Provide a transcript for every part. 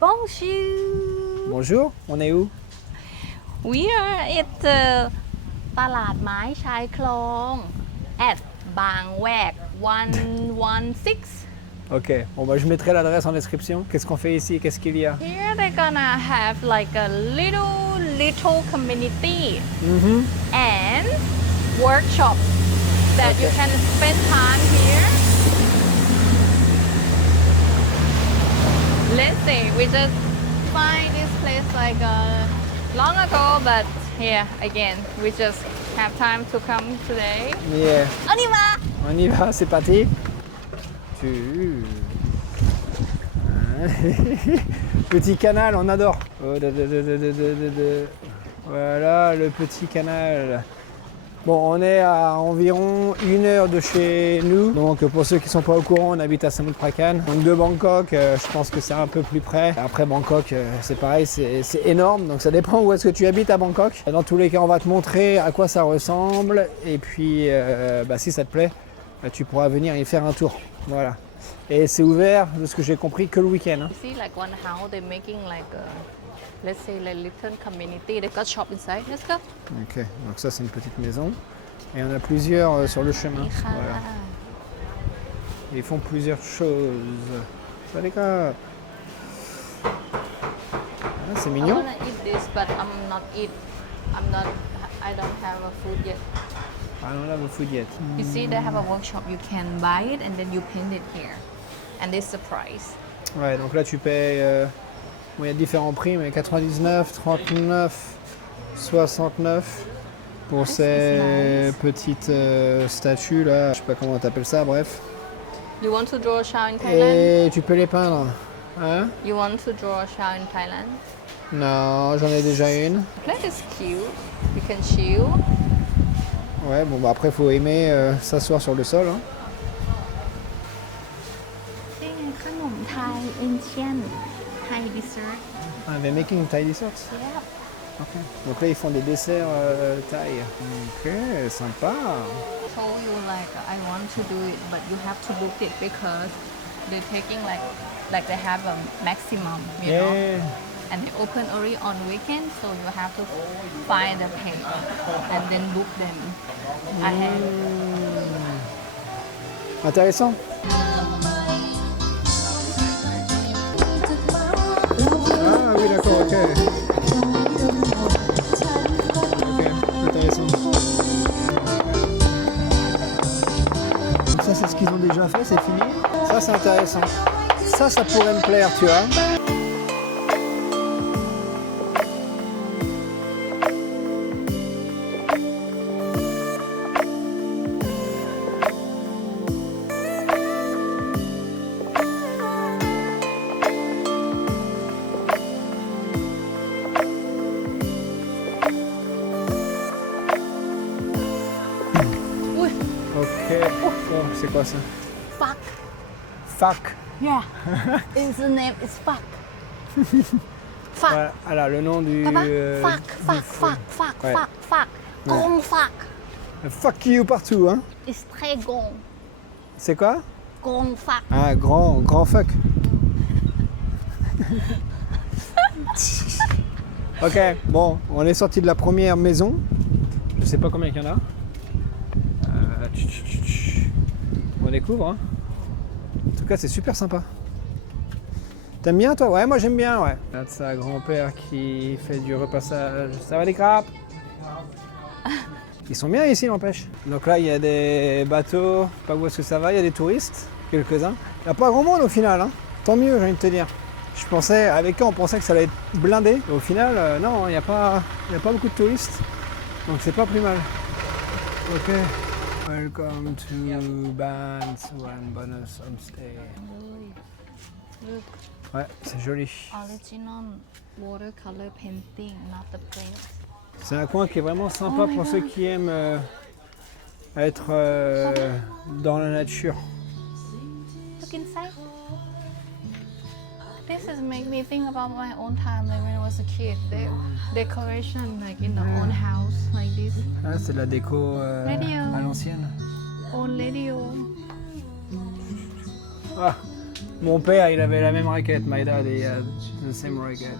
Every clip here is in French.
Bonjour. Bonjour, on est où? We are at ตลาดไม้ชายคลอง at บางแวก116. Ok, bon bah je mettrai l'adresse en description. Qu'est-ce qu'on fait ici? Qu'est-ce qu'il y a? Here they're gonna have like a little community and workshop that you can spend time here. Let's see, we just find this place like long ago, but here again, we just have time to come today. Yeah. On y va! On y va, c'est parti. Petit canal, on adore. Voilà le petit canal. Bon, on est à environ 1 heure de chez nous. Donc pour ceux qui ne sont pas au courant, on habite à Samut Prakan. Donc de Bangkok, je pense que c'est un peu plus près. Après Bangkok, c'est pareil, c'est énorme. Donc ça dépend où est-ce que tu habites à Bangkok. Dans tous les cas, on va te montrer à quoi ça ressemble. Et puis, si ça te plaît, tu pourras venir y faire un tour. Voilà. Et c'est ouvert, de ce que j'ai compris, que le week-end. You see like one house, they're making like let's say like little community. They got shop inside. Let's go. Ok, donc ça c'est une petite maison. Et on a plusieurs sur le chemin. Voilà. Ils font plusieurs choses. Ça les gars. Ah, c'est I mignon. wanna eat this, but I don't have a food yet. I don't have a food yet. You see, they have a workshop. You can buy it and then you paint it here, and this is the price. Ouais, donc là tu payes. Bon, il y a différents prix, mais 99, 39, 69 pour ces petites statues là. Je sais pas comment t'appelles ça, bref. You want to draw a child in Thailand? Et tu peux les peindre. Hein? You want to draw a child in Thailand? Non, j'en ai déjà une. The place is cute. You can chill. Ouais, bon, bah après, faut aimer s'asseoir sur le sol. Hein. นี่ไงขนมไทย Indian Thai dessert. Ah, they're making Thai desserts. Yeah. Ok. Donc là, ils font des desserts Thai. Ok, sympa. Told you like I want to do it, but you have to book it because they're taking like they have a maximum, you know. Yeah. And they open only on weekend, so you have to find the page and then book them ahead. Intéressant. Ah oui, d'accord, ok. Ok, intéressant. Donc ça, c'est ce qu'ils ont déjà fait, c'est fini. Ça, c'est intéressant. Ça pourrait me plaire, tu vois. Ui, Ok. Oh, c'est quoi ça? fuck. Fac. Yeah. Its name is fuck. Fuck. Voilà, le nom du. Papa, du fuck. Ouais. Gong fuck. Fuck you partout, hein. It's très gong. C'est quoi? Gong fuck. Ah, grand fuck. Ok, bon, on est sorti de la première maison. Je sais pas combien il y en a. On découvre. Hein. En tout cas, c'est super sympa. T'aimes bien, toi? Ouais, moi j'aime bien, ouais. Regarde ça, grand-père qui fait du repassage. Ça va les crapes? Ils sont bien ici, n'empêche. Donc là, il y a des bateaux. Je sais pas où est-ce que ça va. Il y a des touristes, quelques-uns. Il n'y a pas grand monde au final. Hein. Tant mieux, j'ai envie de te dire. Je pensais, avec eux, on pensait que ça allait être blindé. Et au final, non, il n'y a pas beaucoup de touristes. Donc c'est pas plus mal. Ok. Welcome to Bands One Bonus Homestay. Look, Ouais, c'est joli. original watercolor painting, not the print. C'est un coin qui est vraiment sympa pour ceux qui aiment être dans la nature. Look inside. This is make me think about my own time, like when I was a kid. The decoration, like in the own house, like this. Ah, c'est de la déco Radio. à l'ancienne. Own radio. Ah, Mon père, il avait la même raquette. My dad, he had the same racket.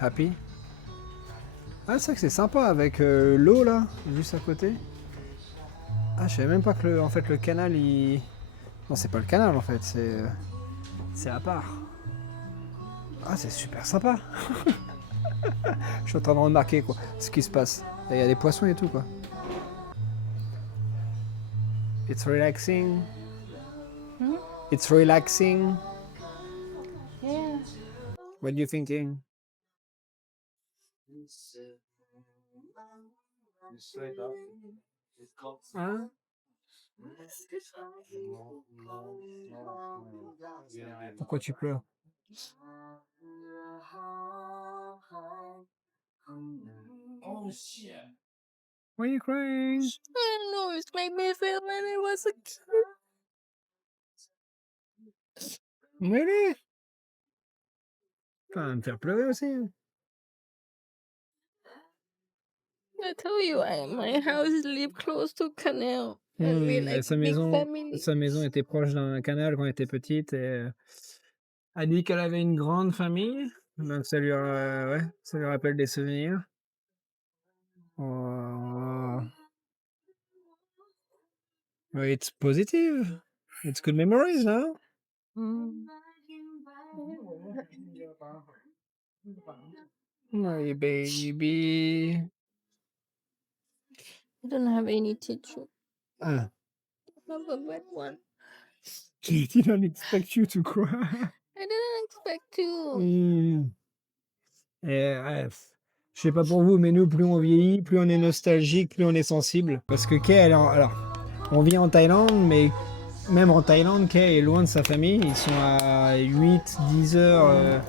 Happy? Ah, c'est vrai que c'est sympa avec l'eau là, juste à côté. Ah, je savais même pas que en fait, le canal, il... Non, c'est pas le canal en fait, c'est à part. Ah, c'est super sympa. Je suis en train de remarquer quoi, ce qui se passe. Il y a des poissons et tout quoi. It's relaxing. Hmm? It's relaxing. Yeah. What are you thinking? Hein? Pourquoi tu pleures? Why are you crying? I don't know, it made me feel when I was a kid. Really? Ça va me faire pleurer aussi. I tell you, my house live close to canal. And we like Sa big maison, family. sa maison était proche d'un canal quand elle était petite et a dit qu'elle avait une grande famille. Donc ça lui, ouais, ça lui rappelle des souvenirs. Oh. Well, it's positive. It's good memories, no? Mm. My baby. I don't have any tissue. Ah. I have a wet one. He didn't expect you to cry. I didn't expect to. Et, je sais pas pour vous, mais nous, plus on vieillit, plus on est nostalgique, plus on est sensible. Parce que Kay, alors, on vit en Thaïlande, mais même en Thaïlande, Kay est loin de sa famille. Ils sont à 8-10 heures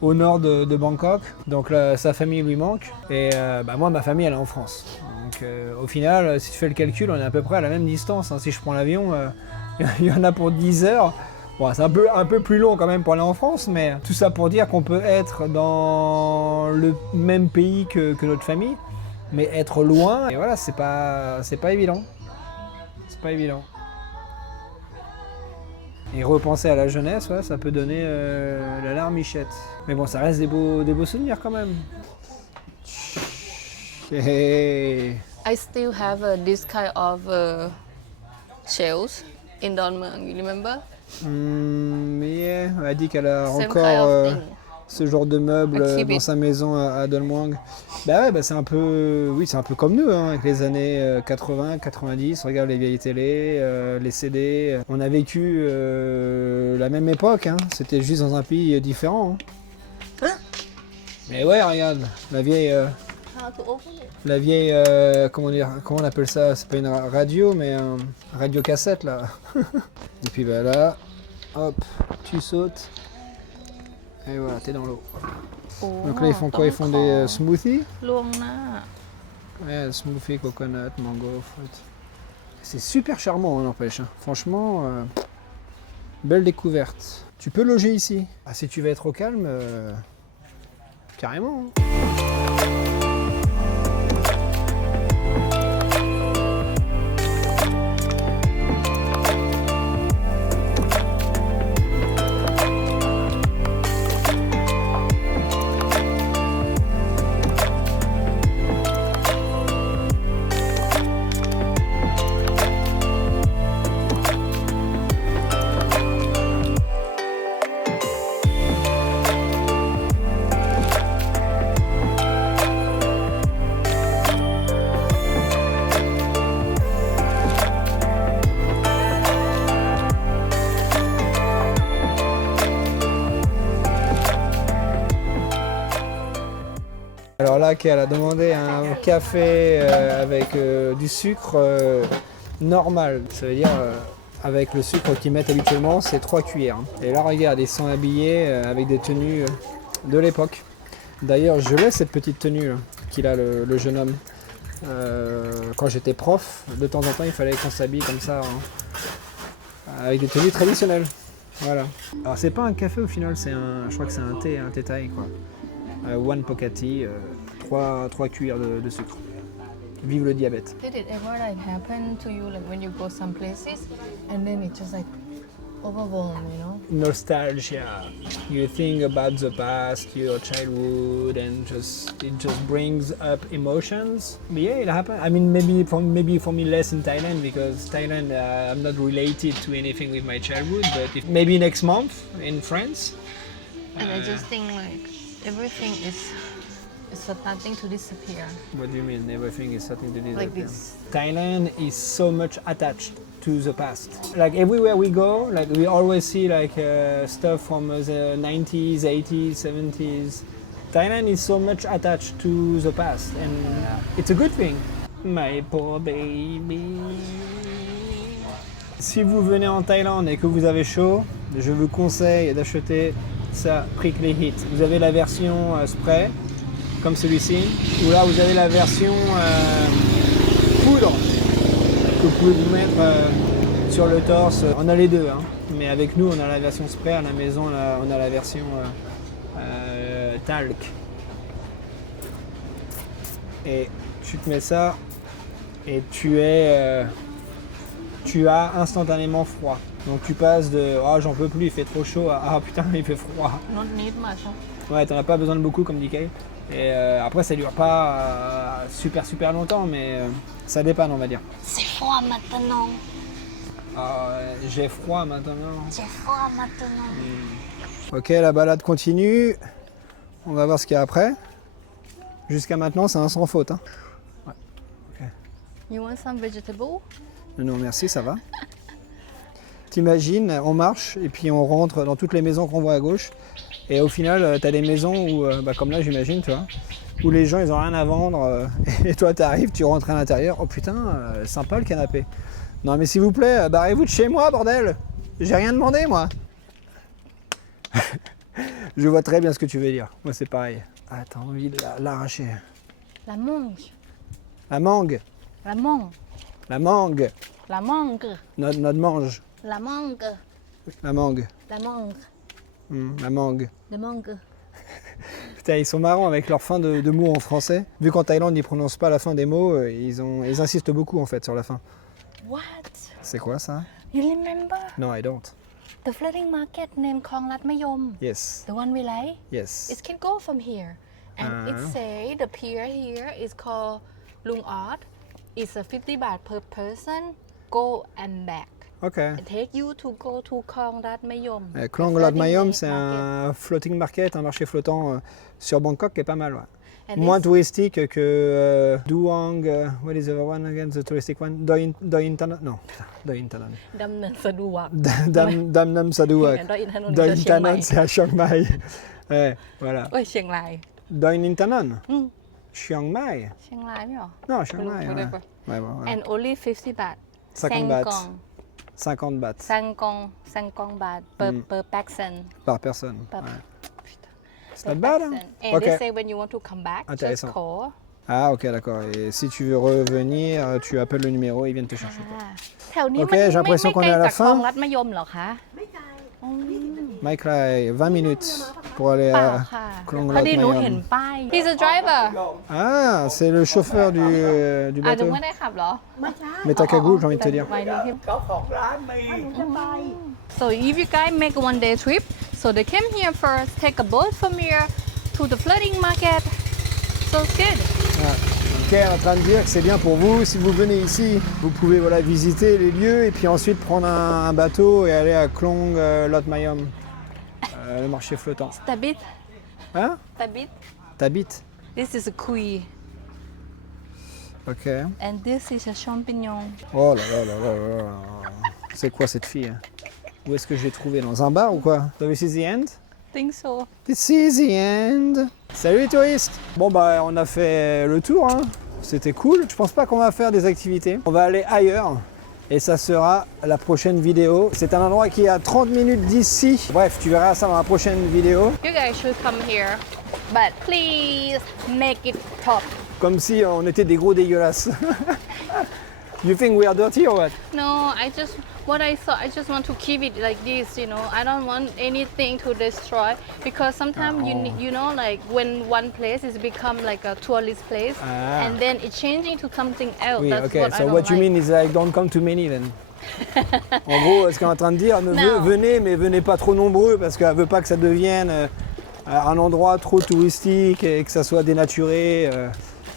au nord de Bangkok. Donc là, sa famille lui manque. Et moi, ma famille, elle est en France. Donc au final, si tu fais le calcul, on est à peu près à la même distance. Hein. Si je prends l'avion, il y en a pour 10 heures. Bon, c'est un peu plus long quand même pour aller en France, mais tout ça pour dire qu'on peut être dans le même pays que notre famille, mais être loin, et voilà, c'est pas évident. C'est pas évident. Et repenser à la jeunesse, ouais, ça peut donner la larmichette. Mais bon, ça reste des beaux souvenirs quand même. Hey. I still have this kind of shells in Don Mueang, you remember? Yeah, elle a dit qu'elle a Same encore kind of thing. ce genre de meubles I keep dans it. sa maison à Don Mueang. Bah ouais, c'est un peu, oui, c'est un peu comme nous, hein, avec les années 80, 90. Regarde les vieilles télés, les CD. On a vécu la même époque, hein. C'était juste dans un pays différent. Hein. Mais ouais, regarde, la vieille. How to open it? La vieille, comment on appelle ça? C'est pas une radio, mais un radio cassette là. Et puis bah là, hop, tu sautes. Et voilà, t'es dans l'eau. Donc là, ils font quoi? Ils font des smoothies? ล่วงหน้า Ouais, smoothie, coconut, mango, fruit. C'est super charmant, n'empêche. Hein. Franchement, belle découverte. Tu peux loger ici. Ah, si tu veux être au calme, carrément. Hein. Alors là, elle a demandé un café avec du sucre normal. Ça veut dire avec le sucre qu'ils mettent habituellement, c'est 3 cuillères. Et là, regarde, ils sont habillés avec des tenues de l'époque. D'ailleurs, je laisse cette petite tenue qu'il a le jeune homme. Quand j'étais prof, de temps en temps, il fallait qu'on s'habille comme ça, hein, avec des tenues traditionnelles. Voilà. Alors c'est pas un café au final, je crois que c'est un thé thaï quoi. One pocket tea, 3 cuillères de sucre. Vive le diabète. Did it ever like happen to you like when you go some places and then it just like overwhelm, you know? Nostalgia. You think about the past, your childhood, and it just brings up emotions. But yeah, it happened. I mean, maybe for me less in Thailand because Thailand I'm not related to anything with my childhood. But maybe next month in France. And I just think like everything is starting to disappear. What do you mean? Everything is starting to disappear. Like this. Thailand is so much attached to the past. Like everywhere we go, like we always see like stuff from the 90s, 80s, 70s. Thailand is so much attached to the past, and it's a good thing. My poor baby. Si vous venez en Thaïlande et que vous avez chaud, je vous conseille d'acheter ça Prickly Heat. Vous avez la version spray, comme celui-ci, ou là vous avez la version poudre que vous pouvez vous mettre sur le torse. On a les deux, hein. Mais avec nous on a la version spray, à la maison on a la version talc. Et tu te mets ça et tu as instantanément froid. Donc tu passes de oh j'en peux plus, il fait trop chaud à ah putain il fait froid. Not need much. Huh? Ouais, t'en as pas besoin de beaucoup comme dit Kay. Et après ça dure pas super longtemps, mais ça dépanne on va dire. C'est froid maintenant. J'ai froid maintenant. J'ai froid maintenant. Ok, la balade continue. On va voir ce qu'il y a après. Jusqu'à maintenant c'est un sans faute. Hein. Ouais. Okay. You want some vegetable? Non merci, ça va. T'imagines, on marche et puis on rentre dans toutes les maisons qu'on voit à gauche. Et au final, t'as des maisons où, comme là j'imagine, tu vois, où les gens ils ont rien à vendre. Et toi t'arrives, tu rentres à l'intérieur. Oh putain, sympa le canapé. Non mais s'il vous plaît, barrez-vous de chez moi, bordel. J'ai rien demandé moi. Je vois très bien ce que tu veux dire. Moi c'est pareil. Ah, t'as envie de l'arracher. La mangue. La mangue. La mangue. La mangue. La mangue. Notre mange. La mangue. La mangue. La mangue. La mangue. La mangue. Putain, ils sont marrants avec leur fin de mots en français. Vu qu'en Thaïlande, ils prononcent pas la fin des mots, ils insistent beaucoup en fait sur la fin. What? C'est quoi ça? You remember? No, I don't. The floating market named Khong Lat Mayom. Yes. The one we like? Yes. It can go from here. And it say the pier here is called Lung Art. It's a 50 baht per person, go and back. Ok. It take you to go to Khong Lat Mayom. Klong Lat Mayom, c'est un floating market, un marché flottant sur Bangkok qui est pas mal. Ouais. Moins touristique que Duong, what is the other one again, the touristic one? Doi Intanon? Non, putain, Doi Intanon. Dam Nam Saduak. Dam Nam Saduak. Doi Intanon, c'est à Chiang Mai. Ouais, voilà. Ôi, Chiang Rai. Doi Intanon? Chiang Mai? Chiang Rai ไม่หรอ Non, Chiang Mai. Whatever. Ouais, bon, ouais. And only 50 baht. 50 bahts. Sangkong. 50 bahts. Sangkong baht per person. Par personne. Per- Ouais. Putain. C'est not bad, hein? And Ok. they say when you want to come back, just Intéressant. call. Ah, ok, d'accord. Et si tu veux revenir, tu appelles le numéro, ils viennent te chercher. แถวนี้ Ok, มัน j'ai l'impression ไม่ qu'on ไกล est à la จากคลอง fin. ลัดมะยมเหรอคะ Mike Lai, 20 minutes pour aller เปล่า à ค่ะ Klong พอ Lat ดีหนูเห็น Mayom. ป้าย He's a driver Ah, c'est le chauffeur du อ่ะหนู bateau. ไม่ได้ขับเหรอ Mais t'as cagoule, j'ai envie de te dire. ไปดูคลิป có khổng lái mì So if you guys make a one day trip, so they came here first, take a boat from here to the floating market. So it's good. Kay est en train de dire que c'est bien pour vous. Si vous venez ici, vous pouvez voilà, visiter les lieux et puis ensuite prendre un bateau et aller à Klong Lat Mayom, le marché flottant. Tabit, Hein? Tabit. T'habites? This is a kui, Ok. and this is a champignon. Oh là là là là là là. C'est quoi cette fille? Où est-ce que je l'ai trouvée? Dans un bar ou quoi? This is the end? Think so. This is the end. Salut les touristes. Bon bah on a fait le tour, hein. C'était cool. Je pense pas qu'on va faire des activités. On va aller ailleurs et ça sera la prochaine vidéo. C'est un endroit qui est à 30 minutes d'ici. Bref, tu verras ça dans la prochaine vidéo. You guys should come here, but please make it top. Comme si on était des gros dégueulasses. You think we are dirty or what? No, I just what I thought, I just want to keep it like this, you know. I don't want anything to destroy because sometimes you know, like when one place is become like a tourist place and then it's changing to something else. Oui, That's okay. what I So don't what you like. mean is like don't come too many then. En gros, ce qu'elle est en train de dire, Non. venez, mais venez pas trop nombreux parce qu'elle veut pas que ça devienne un endroit trop touristique et que ça soit dénaturé.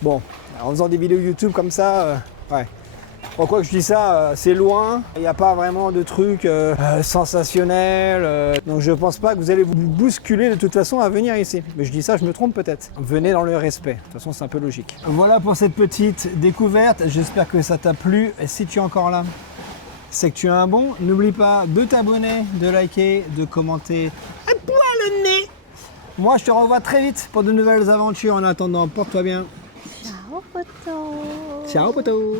Bon, en faisant des vidéos YouTube comme ça, ouais. Pourquoi que je dis ça, c'est loin, il n'y a pas vraiment de trucs sensationnels, donc je pense pas que vous allez vous bousculer de toute façon à venir ici. Mais je dis ça, je me trompe peut-être. Venez dans le respect, de toute façon c'est un peu logique. Voilà pour cette petite découverte, j'espère que ça t'a plu. Et si tu es encore là, c'est que tu es un bon. N'oublie pas de t'abonner, de liker, de commenter un poil le nez. Moi je te revois très vite pour de nouvelles aventures. En attendant, porte-toi bien. Ciao, photo. Ciao poto.